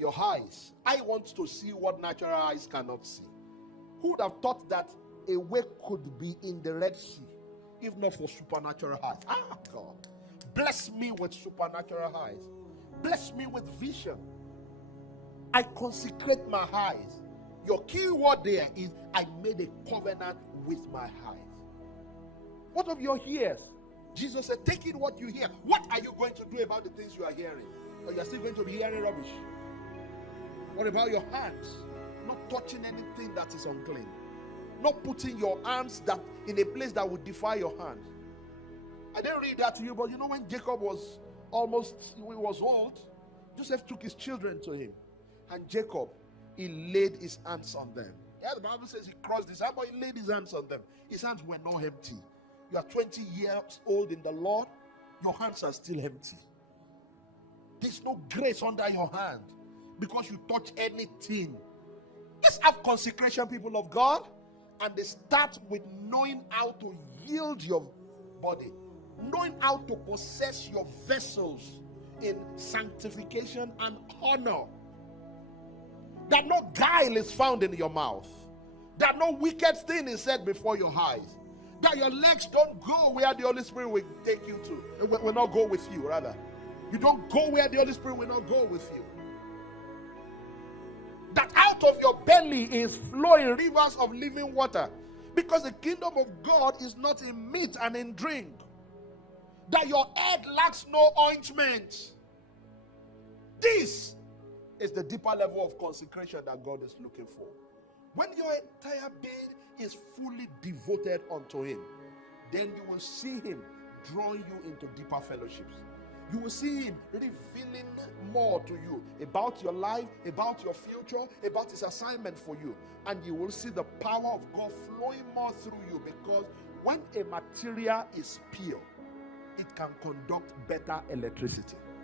your eyes. I want to see what natural eyes cannot see. Who would have thought that a way could be in the Red Sea if not for supernatural eyes? God, bless me with supernatural eyes. Bless me with vision. I consecrate my eyes. Your key word there is, I made a covenant with my eyes. What of your ears? Jesus said, take in what you hear. What are you going to do about the things you are hearing? Or you are still going to be hearing rubbish? What about your hands? Not touching anything that is unclean. Not putting your hands that in a place that would defile your hands. I didn't read that to you, but you know when Jacob was old, Joseph took his children to him. And Jacob, he laid his hands on them. Yeah, the Bible says he crossed his hand, but he laid his hands on them. His hands were not empty. You are 20 years old in the Lord, your hands are still empty. There's no grace under your hand because you touch anything. Let's have consecration, people of God, and they start with knowing how to yield your body, knowing how to possess your vessels in sanctification and honor. That no guile is found in your mouth, that no wicked thing is said before your eyes, that your legs don't go where the Holy Spirit will take you to, will not go with you, rather. You don't go where the Holy Spirit will not go with you. That out of your belly is flowing rivers of living water, because the kingdom of God is not in meat and in drink. That your head lacks no ointment. This is the deeper level of consecration that God is looking for. When your entire being is fully devoted unto Him, then you will see Him drawing you into deeper fellowships. You will see Him revealing more to you about your life, about your future, about His assignment for you. And you will see the power of God flowing more through you, because when a material is pure, it can conduct better electricity.